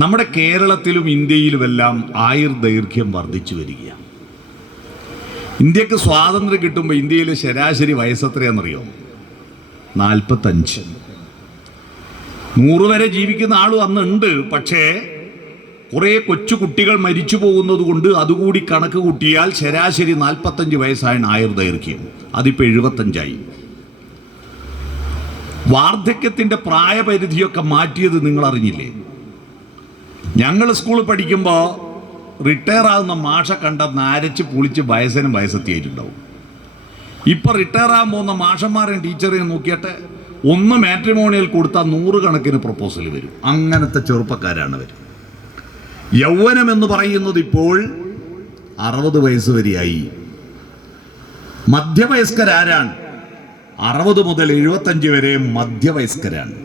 നമ്മുടെ കേരളത്തിലും ഇന്ത്യയിലുമെല്ലാം ആയുർദൈർഘ്യം വർദ്ധിച്ചു വരികയാണ്. ഇന്ത്യക്ക് സ്വാതന്ത്ര്യം കിട്ടുമ്പോൾ ഇന്ത്യയിലെ ശരാശരി വയസ്സെത്രയാണെന്നറിയോ? 45. 100 വരെ ജീവിക്കുന്ന ആളും അന്നുണ്ട്. പക്ഷേ കുറേ കൊച്ചു കുട്ടികൾ മരിച്ചു പോകുന്നത് കൊണ്ട് അതുകൂടി കണക്ക് കൂട്ടിയാൽ ശരാശരി 45 വയസ്സാണ് ആയുർദൈർഘ്യം. അതിപ്പോൾ 75ആയി. വാർദ്ധക്യത്തിൻ്റെ പ്രായപരിധിയൊക്കെ മാറ്റിയത് നിങ്ങൾ അറിഞ്ഞില്ലേ? ഞങ്ങൾ സ്കൂളിൽ പഠിക്കുമ്പോൾ റിട്ടയർ ആകുന്ന മാഷ കണ്ട നരച്ച് പുളിച്ച് വയസ്സെത്തിയിട്ടുണ്ടാവും. ഇപ്പം റിട്ടയർ ആകാൻ പോകുന്ന മാഷന്മാരെയും ടീച്ചറെയും നോക്കിയിട്ട് ഒന്ന് മാട്രിമോണിയൽ കൊടുത്താൽ 100 കണക്കിന് പ്രപ്പോസൽ വരും. അങ്ങനത്തെ ചെറുപ്പക്കാരാണ് അവർ. യൗവനം എന്ന് പറയുന്നത് ഇപ്പോൾ 60 വയസ്സ് വരെയായി. മധ്യവയസ്കരാരാണ്? 60 മുതൽ 75 വരെ മധ്യവയസ്കരാണ്.